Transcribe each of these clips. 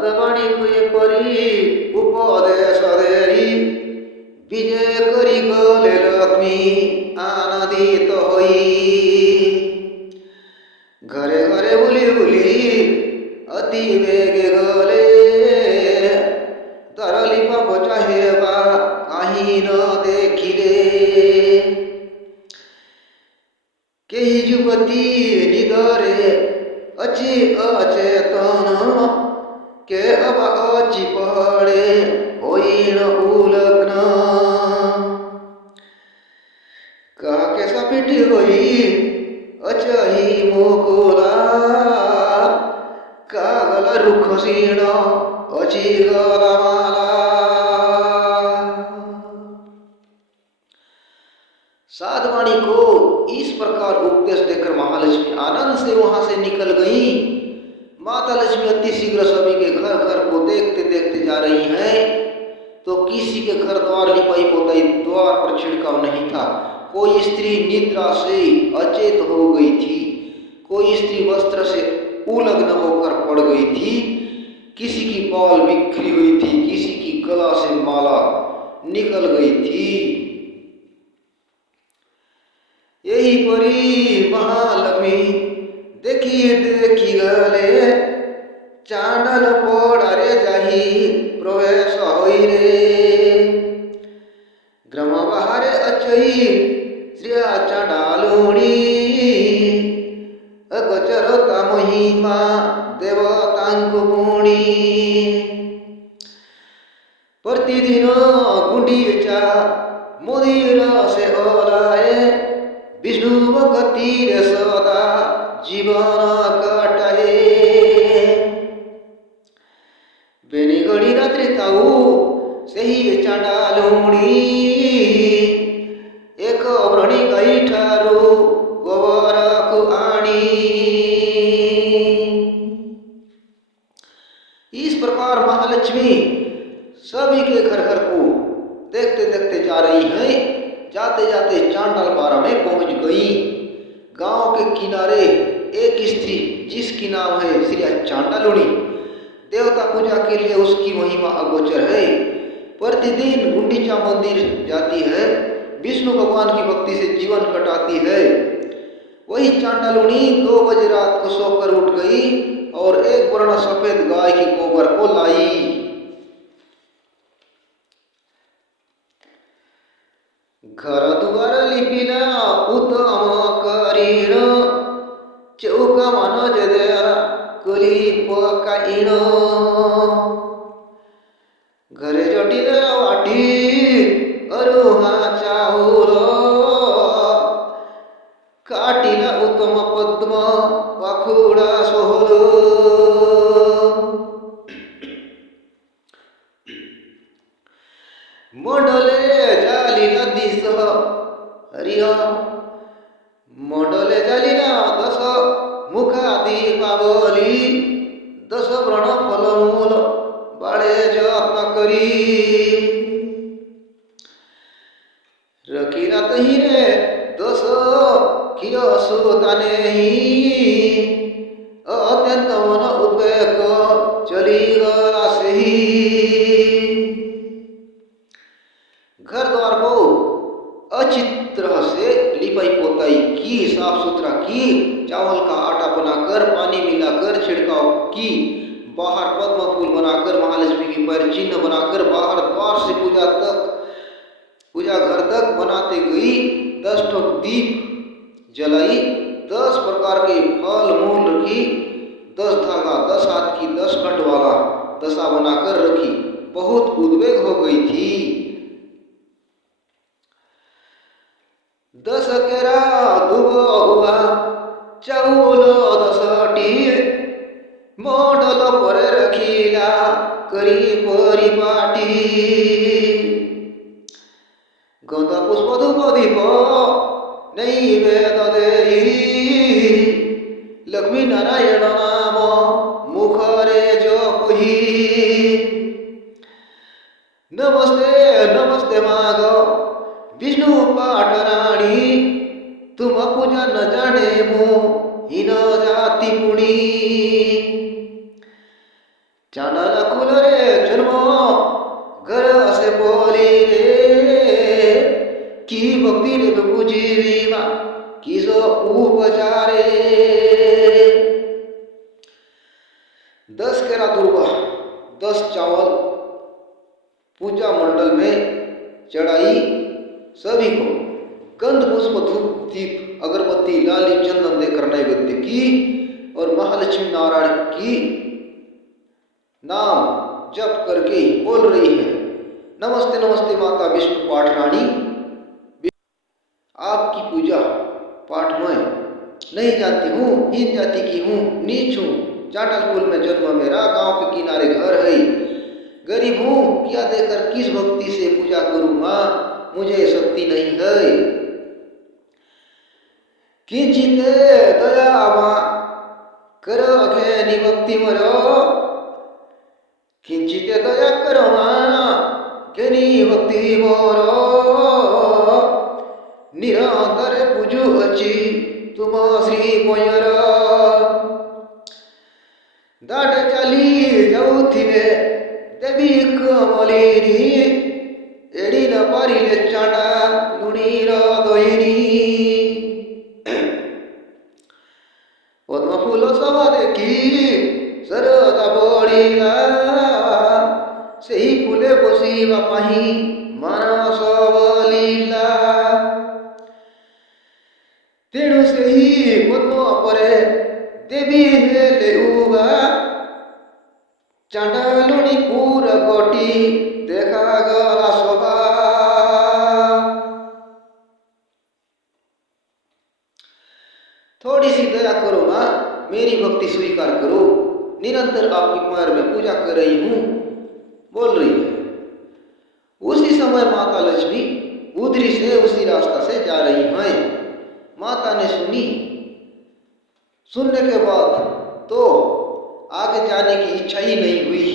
ସାତବାଣୀ ହୁଏ ପରି ଉପଦେଶ ଦେଇ ବିଜୟ କରି ଗଲେ ଲକ୍ଷ୍ମୀ ଆନନ୍ଦିତ ହୋଇ। ଘରେ ଘରେ ବୁଲି ବୁଲି ଅତି ବେଗେ ଗଲେ ଦ୍ୱାର ଲିପା ପୋଛା ହେବା କାହିଁ ନ ଦେଖିଲେ। କେହି ଯୁବତୀ ନିଦରେ ଅଛି ଅଚେତନ କେ ଅବା ଅଛି ପହଳେ ହୋଇଣ ଉଲଗ୍ନ। କାହାକେ ସାପିଟି ହୋଇ ଅଚହି ମୁକୁଲା କାଗଲା ରୁଖସିଣ ଅଛି ଗଲା माला। साधवाणी को इस प्रकार उपदेश देकर महालक्ष्मी आनंद से वहां से निकल गई। माता लक्ष्मी अति शीघ्र सभी के घर घर को देखते देखते जा रही हैं तो किसी के घर द्वार लिपाई पोताई द्वार पर छिड़काव नहीं था। कोई स्त्री निद्रा से अचेत हो गई थी, कोई स्त्री वस्त्र से उलग्न होकर पड़ गई थी, किसी की बाल बिखरी हुई थी, किसी की गला से माला निकल गई थी। यही परी महालक्ष्मी देखी देखी गले चांडल पड़ारे जाही प्रवेश होई रे। ग्राम बाहरे अचही श्रिया चांडालुणी अगोचरता महिमा देवतांकु पुणी। प्रतिदिन गुंडीचा मुदिर से ओलाए विष्णु गतिर सदा जीवन काटाए। बेनिगड़ी रात्रि ताऊ सही चांडालुणी एक व्रणी गई ठारू गोबर को आनी। इस प्रकार महालक्ष्मी सभी के घर घर को देखते देखते जा रही हैं। जाते जाते चांडाल पारा में पहुंच गई। गांव के किनारे एक स्त्री जिसकी नाम है श्री चांडालुणी, देवता पूजा के लिए उसकी महिमा अगोचर है। प्रतिदिन गुंडीचा मंदिर जाती है, विष्णु भगवान की भक्ति से जीवन कटाती है। वही चांडालुणी 2 बजे रात को सोकर उठ गई और एक वर्ण सफेद गाय की गोबर को लाई। घर दुआर लिपिला उत्तम करीण चौका मन जदेरा कली पकाइन। घरे जटिल वाटी अरुहा चाउल काटिला उत्तम पद्म पाखुड़ा सोहल। मंडले जालिला दिस हरिय मंडले जालिला 10 मुखा दीपावली 10 व्रण फलमूल बाळे जत्न करी। रखिला तही रे 10 किय सुताने अत्यंत मन उद्वेग चली गला सही। घर द्वार को अचित्र से लिपाई पोताई की, साफ सुथरा की, चावल का आटा बनाकर पानी मिलाकर छिड़काव की, बाहर पद्म फूल बनाकर महालक्ष्मी की पैर चिन्ह बनाकर बाहर द्वार से पूजा घर तक बनाते गई। 10 ठोक दीप जलाई, 10 प्रकार के फल मूल रखी, 10 धागा 10 हाथ की 10 कंठ वाला दशा बनाकर रखी। बहुत उद्वेग हो गई थी। 10 केरा दुबो हुआ चाउल 10टी मंडल पर रखिला करी परिपाटी। गंध पुष्प धूप दीप नैवेद्य देई लक्ष्मी नारायण नाम मुखरे जपहि। नमस्ते नमस्ते माग विष्णु पाटराणी तुम पूजा न जाने मो हीन जाति पुणी। चांडाला कुल रे जन्म घर असे बोली रे की भक्ती रे बुझी मा की जो उपचारे 10 केरा दुर्वा 10 चावल पूजा मंडल में चढ़ाई सभी को गंध पुष्प धूप दीप अगरबत्ती लाली चंदन देकर नैवेद्य की और महालक्ष्मी नारायण की नाम जप करके बोल रही है, नमस्ते नमस्ते माता विष्णु पाठ रानी। आपकी पूजा पाठ मैं नहीं जानती हूँ, हीन जाति की हूँ, नीच हूँ, चांडाल कुल में जन्म मेरा, गांव के किनारे घर है, गरीब हूँ, क्या देकर किस भक्ति से पूजा करूँ माँ, मुझे शक्ति नहीं है। किंचित दया माँ करो अघेनी भक्ति मरो, किंचित दया करो माँ घेनी भक्ति मोरो, निरंतर पूजु अच्छी तुम श्री पयर दाट चाली जाऊथिबे देवी कमलिनी एड़ी न पारिले चांडा लुणीर दयनी पद्म फूल सभा देखी सरदा बड़िला सेही फूले बसिबा पाही मानस बलिला तेणु सेही पद्म परे देवी हेले उबा चांडालुणी पूर कोटी देखा गला शोभा। थोड़ी सी दया करो माँ, मेरी भक्ति स्वीकार करो, निरंतर आपकी पैर में पूजा कर रही हूँ, बोल रही है। उसी समय माता लक्ष्मी उधरी से उसी रास्ता से जा रही हैं। माता ने सुनी, सुनने के बाद तो आगे जाने की इच्छा ही नहीं हुई।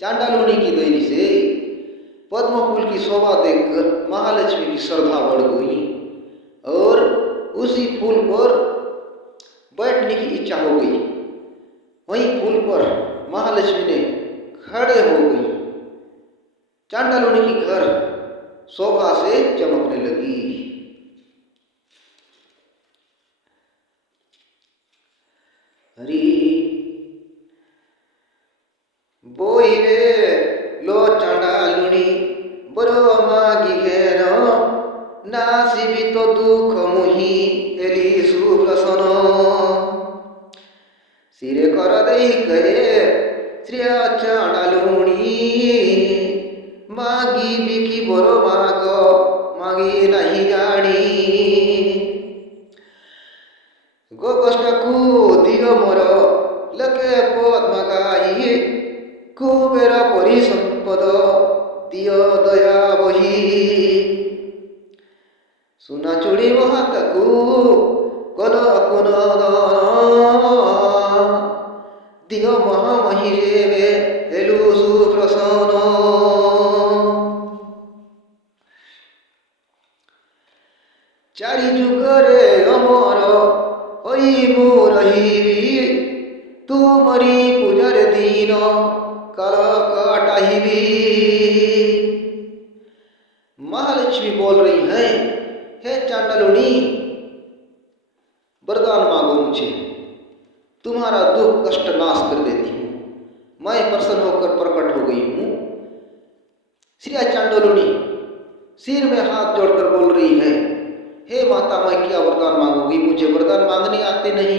चांडालुनी की देरी से पद्म फूल की शोभा देखकर महालक्ष्मी की श्रद्धा बढ़ गई और उसी फूल पर बैठने की इच्छा हो गई। वहीं फूल पर महालक्ष्मी ने खड़े हो गई। चांडालुनी की घर शोभा से चमकने लगी। हरी बोई रे लो चांडालुनी बरो मागी घेनो नासिबी तो दुख मुही एली सुप्रसन सिरे कर दई कहे श्रिया चांडालुनी मागी बिकी बरो माग मागी नहीं जानी गो कष्ट को दियो मोर लके पद्म गाई कुबेर परि संपद दियो दया बही सुना चुड़ी महातकु कल कुन दियो महामही रे हेलु सुप्रसन चारि जुगरे अमर ओई मोरही तुमरी पूजर दीन काल कटाहिबी। महालक्ष्मी बोल रही है, हे चांडालुनी वरदान मांगो मुझे, तुम्हारा दुख कष्ट नाश कर देती हूँ। मैं प्रसन्न होकर प्रकट हो गई हूँ। श्रिया चांडालुनी सिर में हाथ जोड़कर बोल रही है, हे माता मैं क्या वरदान मांगूंगी, मुझे वरदान मांगने आते नहीं।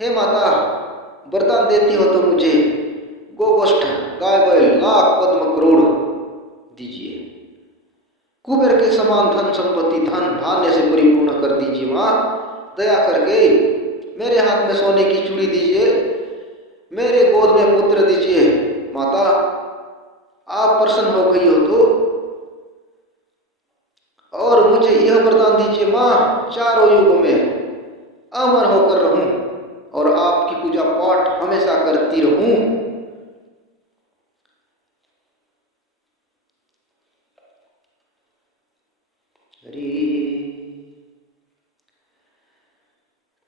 हे माता वरदान देती हो तो मुझे गोवष्ठ गाय बैल लाख पद्म करोड़ दीजिए, कुबेर के समान धन संपत्ति धन धान्य से परिपूर्ण कर दीजिए माँ। दया करके मेरे हाथ में सोने की चूड़ी दीजिए, मेरे गोद में पुत्र दीजिए। माता आप प्रसन्न हो गई हो तो और मुझे यह वरदान दीजिए माँ, चारों युगों में अमर होकर रहूं और आपकी पूजा पाठ हमेशा करती रहूं।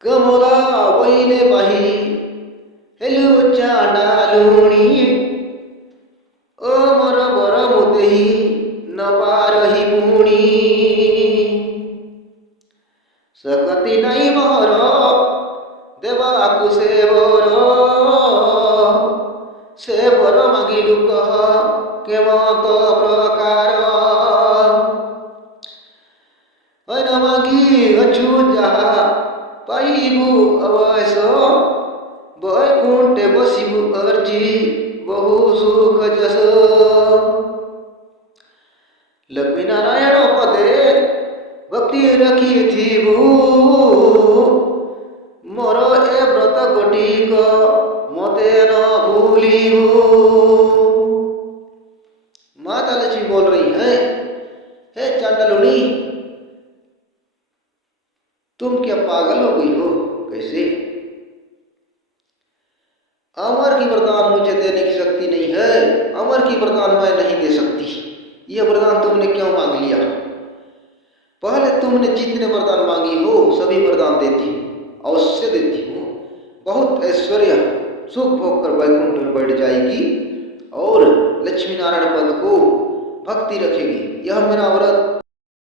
कमला वहीने बाही हेलो चांडा ताकू से बर मागिलु कह केमत प्रकार ऐन मागी अछु जहा पाइबु अवश्य वैकुंठे बसिबु अर्जी बहु सुख जस लक्ष्मी नारायण पदे भक्ति रखी थी मोर ए व्रत गोटिक मते न भूलिबू। माता लक्ष्मी बोल रही है, हे चांडालुनी, तुम क्या पागल हो गई हो? कैसे? अमर की वरदान मुझे देने की शक्ति नहीं है, अमर की वरदान मैं नहीं दे सकती। यह वरदान तुमने क्यों मांग लिया? पहले तुमने जितने वरदान मांगी हो सभी वरदान देती हूँ, अवश्य देती हूँ। बहुत ऐश्वर्य सुख भोग कर वैकुंठ में बैठ जाएगी और लक्ष्मी नारायण पद को भक्ति रखेगी। यह मेरा व्रत